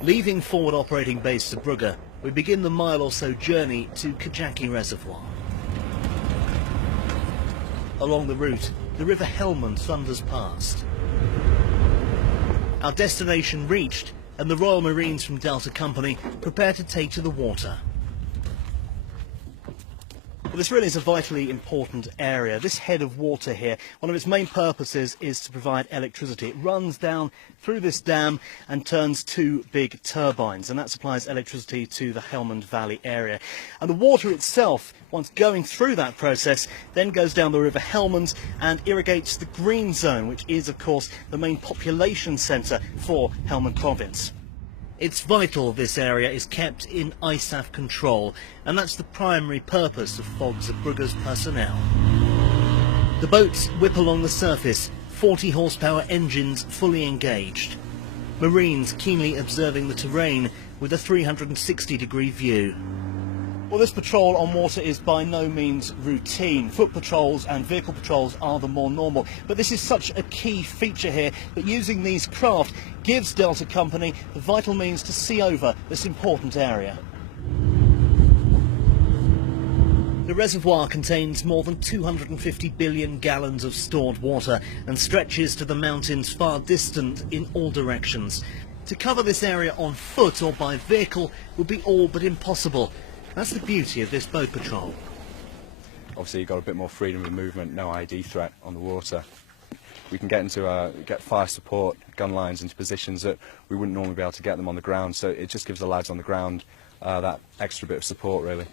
Leaving forward operating base Zeebrugge, we begin the mile or so journey to Kajaki Reservoir. Along the route, the River Helmand thunders past. Our destination reached, and the Royal Marines from Delta Company prepare to take to the water. Well, this really is a vitally important area. This head of water here, one of its main purposes is to provide electricity. It runs down through this dam and turns two big turbines, and that supplies electricity to the Helmand Valley area. And the water itself, once going through that process, then goes down the River Helmand and irrigates the green zone, which is, of course, the main population centre for Helmand Province. It's vital this area is kept in ISAF control, and that's the primary purpose of FOG Zeebrugge's personnel. The boats whip along the surface, 40 horsepower engines fully engaged. Marines keenly observing the terrain with a 360-degree view. Well, this patrol on water is by no means routine. Foot patrols and vehicle patrols are the more normal. But this is such a key feature here that using these craft gives Delta Company the vital means to see over this important area. The reservoir contains more than 250 billion gallons of stored water and stretches to the mountains far distant in all directions. To cover this area on foot or by vehicle would be all but impossible. That's the beauty of this boat patrol. Obviously you've got a bit more freedom of movement, no ID threat on the water. We can get fire support, gun lines into positions that we wouldn't normally be able to get them on the ground, so it just gives the lads on the ground that extra bit of support, really.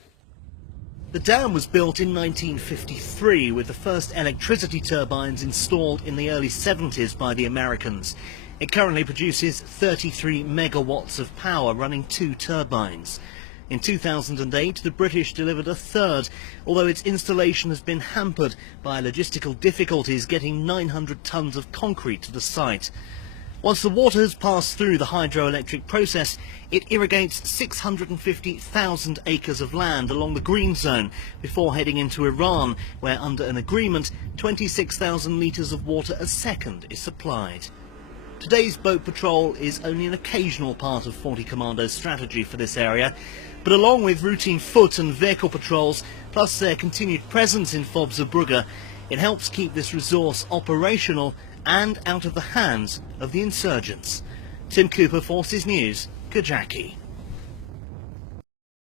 The dam was built in 1953 with the first electricity turbines installed in the early 70s by the Americans. It currently produces 33 megawatts of power running 2 turbines. In 2008, the British delivered a third, although its installation has been hampered by logistical difficulties getting 900 tons of concrete to the site. Once the water has passed through the hydroelectric process, it irrigates 650,000 acres of land along the green zone before heading into Iran, where under an agreement, 26,000 litres of water a second is supplied. Today's boat patrol is only an occasional part of 40 Commando's strategy for this area, but along with routine foot and vehicle patrols, plus their continued presence in FOG Zeebrugge, it helps keep this resource operational and out of the hands of the insurgents. Tim Cooper, Forces News, Kajaki.